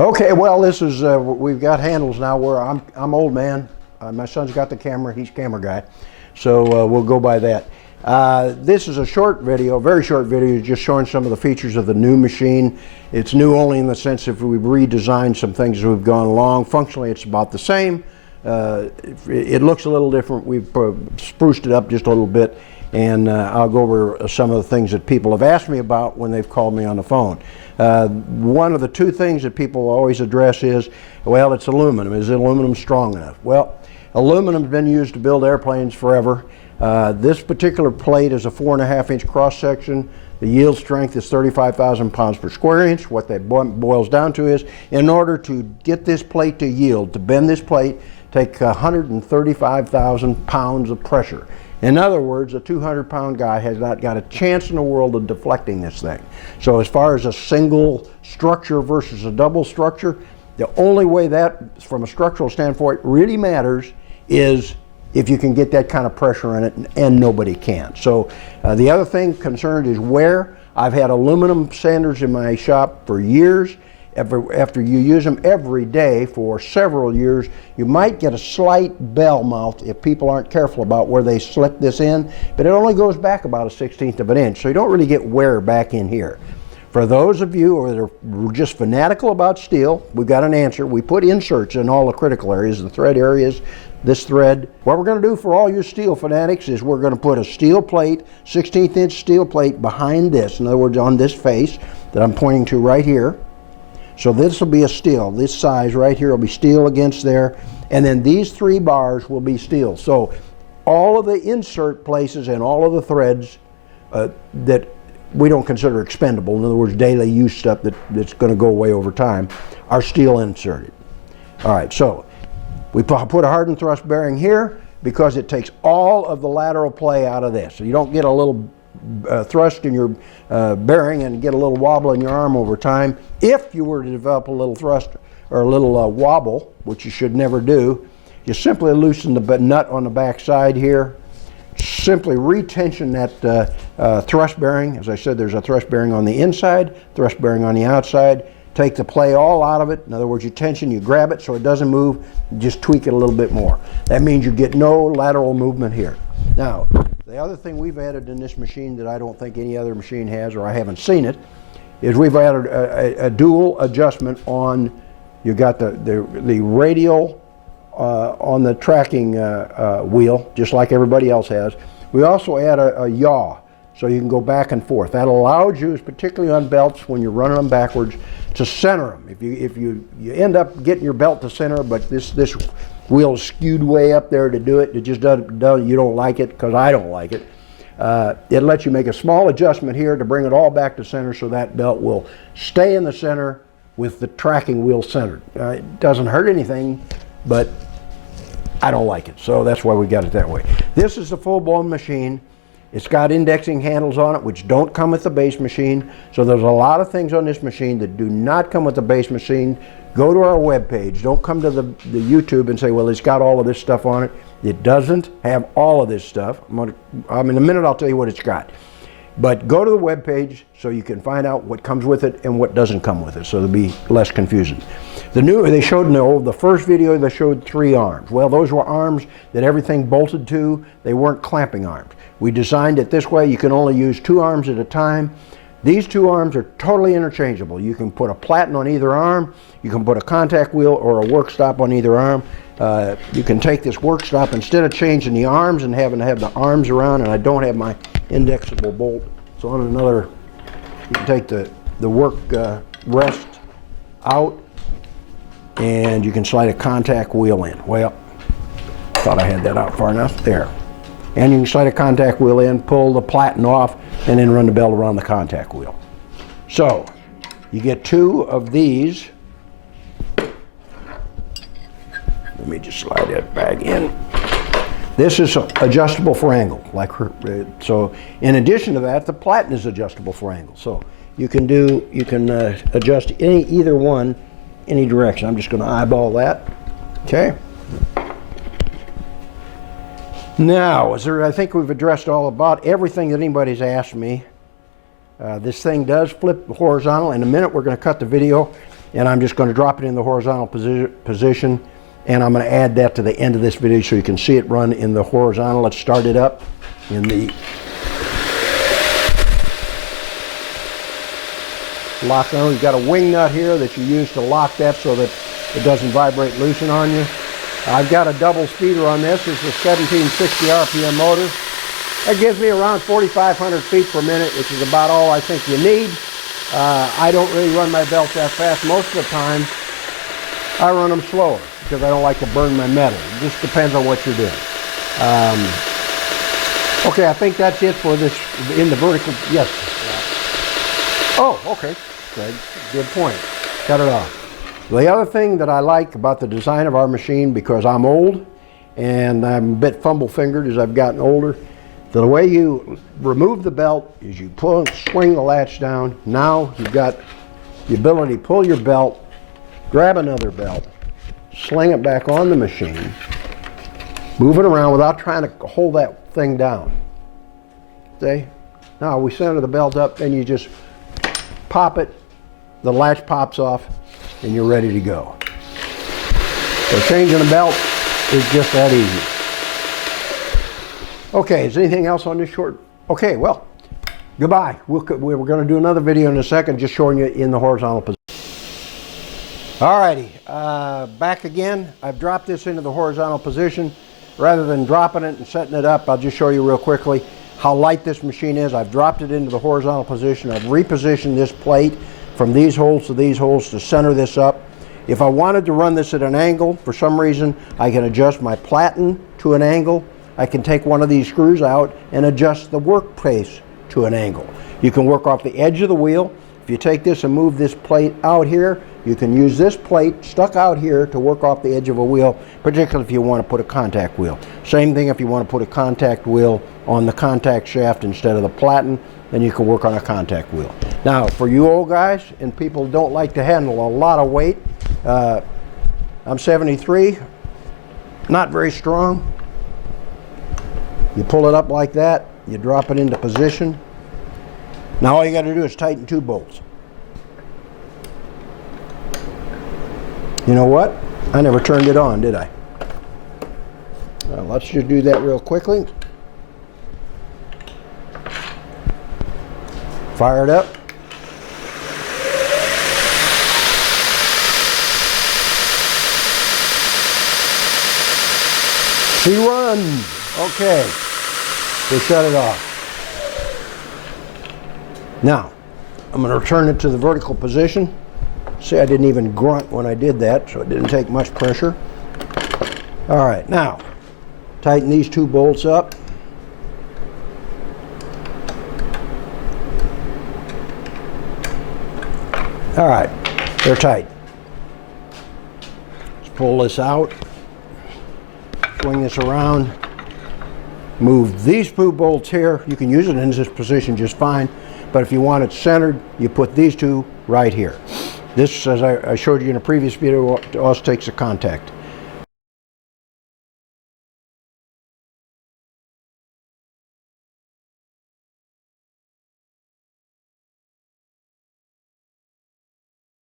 Okay, well, this is we've got handles now where I'm old man. My son's got the camera; he's camera guy, so we'll go by that. This is a short video, very short video, just showing some of the features of the new machine. It's new only in the sense if we've redesigned some things as we've gone along. Functionally, it's about the same. It looks a little different. We've spruced it up just a little bit, and I'll go over some of the things that people have asked me about when they've called me on the phone. One of the two things that people always address is, well, it's aluminum. Is aluminum strong enough? Well, aluminum's been used to build airplanes forever. This particular plate is a 4.5-inch cross section. The yield strength is 35,000 pounds per square inch. What that boils down to is, in order to get this plate to yield, to bend this plate, take 135,000 pounds of pressure. In other words, a 200-pound guy has not got a chance in the world of deflecting this thing. So as far as a single structure versus a double structure, the only way that, from a structural standpoint, really matters is if you can get that kind of pressure in it, and nobody can. So the other thing concerned is wear. I've had aluminum sanders in my shop for years. After you use them every day for several years, you might get a slight bell mouth if people aren't careful about where they slip this in, but it only goes back about 1/16 of an inch, so you don't really get wear back in here. For those of you that are just fanatical about steel, we've got an answer. We put inserts in all the critical areas, the thread areas, this thread. What we're going to do for all your steel fanatics is we're going to put a steel plate, 16th-inch steel plate behind this, in other words, on this face that I'm pointing to right here. So this will be a steel. This size right here will be steel against there. And then these 3 bars will be steel. So all of the insert places and all of the threads that we don't consider expendable, in other words, daily use stuff that's going to go away over time, are steel inserted. All right, so we put a hardened thrust bearing here because it takes all of the lateral play out of this. So you don't get a little thrust in your bearing and get a little wobble in your arm over time. If you were to develop a little thrust or a little wobble, which you should never do, you simply loosen the nut on the back side here, simply retension that thrust bearing. As I said, there's a thrust bearing on the inside, thrust bearing on the outside. Take the play all out of it. In other words, you tension, you grab it so it doesn't move, just tweak it a little bit more. That means you get no lateral movement here. Now, the other thing we've added in this machine that I don't think any other machine has, or I haven't seen it, is we've added a dual adjustment on, you got the radial on the tracking wheel, just like everybody else has. We also add a yaw, so you can go back and forth. That allows you, particularly on belts, when you're running them backwards, to center them. If you end up getting your belt to center, but this wheel is skewed way up there to do it, it just doesn't, you don't like it, because I don't like it. It lets you make a small adjustment here to bring it all back to center so that belt will stay in the center with the tracking wheel centered. It doesn't hurt anything, but I don't like it, so that's why we got it that way. This is a full-blown machine. It's got indexing handles on it, which don't come with the base machine. So there's a lot of things on this machine that do not come with the base machine. Go to our webpage. Don't come to the YouTube and say, well, it's got all of this stuff on it. It doesn't have all of this stuff. In a minute, I'll tell you what it's got. But go to the webpage so you can find out what comes with it and what doesn't come with it, so there'll be less confusion. They showed in the first video, they showed 3 arms. Well, those were arms that everything bolted to. They weren't clamping arms. We designed it this way. You can only use 2 arms at a time. These 2 arms are totally interchangeable. You can put a platen on either arm. You can put a contact wheel or a work stop on either arm. You can take this work stop, instead of changing the arms and having to have the arms around, and I don't have my indexable bolt, so on another, you can take the work rest out, and you can slide a contact wheel in. Well, thought I had that out far enough. There. And you can slide a contact wheel in, pull the platen off, and then run the belt around the contact wheel. So, you get 2 of these. Let me just slide that back in. This is adjustable for angle. So, in addition to that, the platen is adjustable for angle. So, you can adjust either one, any direction. I'm just going to eyeball that. Okay. Now, I think we've addressed about everything that anybody's asked me. This thing does flip horizontal. In a minute, we're going to cut the video and I'm just going to drop it in the horizontal position, and I'm going to add that to the end of this video so you can see it run in the horizontal. Let's start it up in the lock on. You've got a wing nut here that you use to lock that so that it doesn't vibrate loosen on you. I've got a double speeder on this. It's a 1760 RPM motor. That gives me around 4,500 feet per minute, which is about all I think you need. I don't really run my belts that fast. Most of the time, I run them slower because I don't like to burn my metal. It just depends on what you're doing. Okay, I think that's it for this in the vertical. Yes. Oh, okay. Good point. Cut it off. The other thing that I like about the design of our machine, because I'm old and I'm a bit fumble-fingered as I've gotten older, the way you remove the belt is you pull and swing the latch down. Now you've got the ability to pull your belt, grab another belt, sling it back on the machine, move it around without trying to hold that thing down. See? Now we center the belt up and you just pop it, the latch pops off, and you're ready to go. So changing the belt is just that easy. Okay, is anything else on this short? Okay, well, goodbye. We're going to do another video in a second just showing you in the horizontal position. Alrighty, back again. I've dropped this into the horizontal position. Rather than dropping it and setting it up, I'll just show you real quickly how light this machine is. I've dropped it into the horizontal position. I've repositioned this plate from these holes to these holes to center this up. If I wanted to run this at an angle, for some reason, I can adjust my platen to an angle. I can take one of these screws out and adjust the workpiece to an angle. You can work off the edge of the wheel. If you take this and move this plate out here, you can use this plate stuck out here to work off the edge of a wheel, particularly if you want to put a contact wheel. Same thing if you want to put a contact wheel on the contact shaft instead of the platen, then you can work on a contact wheel. Now, for you old guys and people who don't like to handle a lot of weight, I'm 73, not very strong. You pull it up like that, you drop it into position. Now all you got to do is tighten 2 bolts. You know what? I never turned it on, did I? Well, let's just do that real quickly. Fire it up. See, run. Okay. We shut it off. Now, I'm going to return it to the vertical position. See, I didn't even grunt when I did that, so it didn't take much pressure. All right, now, tighten these 2 bolts up. All right, they're tight. Let's pull this out, swing this around, move these 2 bolts here. You can use it in this position just fine, but if you want it centered, you put these 2 right here. This, as I showed you in a previous video, also takes a contact.